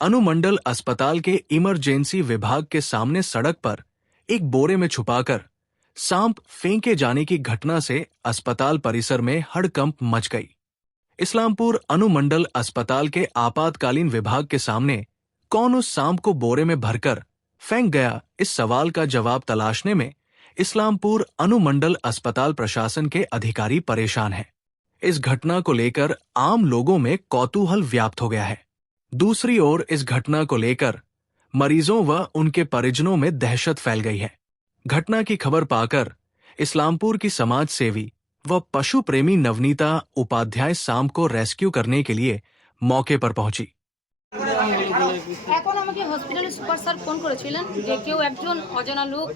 अनुमंडल अस्पताल के इमरजेंसी विभाग के सामने सड़क पर एक बोरे में छुपाकर सांप फेंके जाने की घटना से अस्पताल परिसर में हड़कंप मच गई। इस्लामपुर अनुमंडल अस्पताल के आपातकालीन विभाग के सामने कौन उस सांप को बोरे में भरकर फेंक गया, इस सवाल का जवाब तलाशने में इस्लामपुर अनुमंडल अस्पताल प्रशासन के अधिकारी परेशान हैं। इस घटना को लेकर आम लोगों में कौतूहल व्याप्त हो गया है। दूसरी ओर इस घटना को लेकर मरीजों व उनके परिजनों में दहशत फैल गई है। घटना की खबर पाकर इस्लामपुर की समाज सेवी व पशु प्रेमी नवनीता उपाध्याय सांप को रेस्क्यू करने के लिए मौके पर पहुंची। এখন আমাকে হসপিটালে সুপার স্যার ফোন করেছিলেন যে কেউ একজন অজানা লোক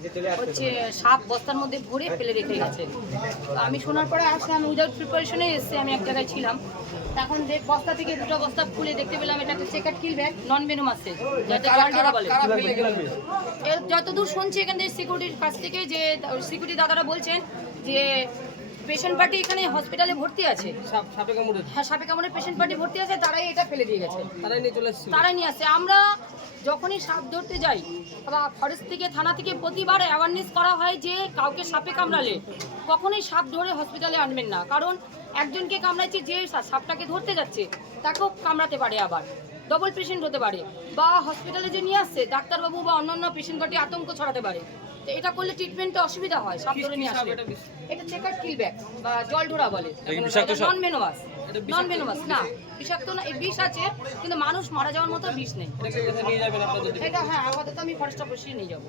সাপ বস্তার মধ্যে ভরে ফেলে রেখে গেছে। আমি শোনার পরে আসলাম, উইদাউট প্রিপারেশনে এসে আমি এক জায়গায় ছিলাম। তখন যে বস্তা থেকে দুটো বস্তা খুলে দেখতে পেলাম এটা একটা চেকার কিল ব্যাগ, নন ভেনোমাস, যাতে জলডোরা বলে। যতদূর শুনছি এখান থেকে সিকিউরিটির কাছ থেকে যে সিকিউরিটি দাদারা বলছেন যে পেশেন্ট পার্টি এখানে হসপিটালে ভর্তি আছে, হ্যাঁ সাপে কামড়ে পেশেন্ট পার্টি ভর্তি আছে, তারাই এটা ফেলে দিয়ে গেছে, তারাই নিয়ে আসছে। আমরা যখনই সাপ ধরতে যাই বা ফরেস্ট থেকে থানা থেকে প্রতিবার অ্যাওয়ারনেস করা হয় যে কাউকে সাপে কামড়ালে কখনোই সাপ ধরে হসপিটালে আনবেন না, কারণ একজনকে কামড়াচ্ছে যে সাপটাকে ধরতে যাচ্ছে তাকেও কামড়াতে পারে, আবার ডবল পেশেন্ট হতে পারে, বা হসপিটালে যে নিয়ে আসছে ডাক্তারবাবু বা অন্যান্য পেশেন্ট পার্টি আতঙ্ক ছড়াতে পারে। তো এটা করলে ট্রিটমেন্টে অসুবিধা হয় সাপ ধরে নিয়ে আসলে। এটা চেকার কিল ব্যাগ বা জলডোরা বলে, নন ভেনোমাস। নন ভেনোমাস না, বিষাক্ত না, এই বিষ আছে কিন্তু মানুষ মারা যাওয়ার মতো বিষ নেই। এটা হ্যাঁ আপাতত আমি ফরেস্ট অফিসে নিয়ে যাবো।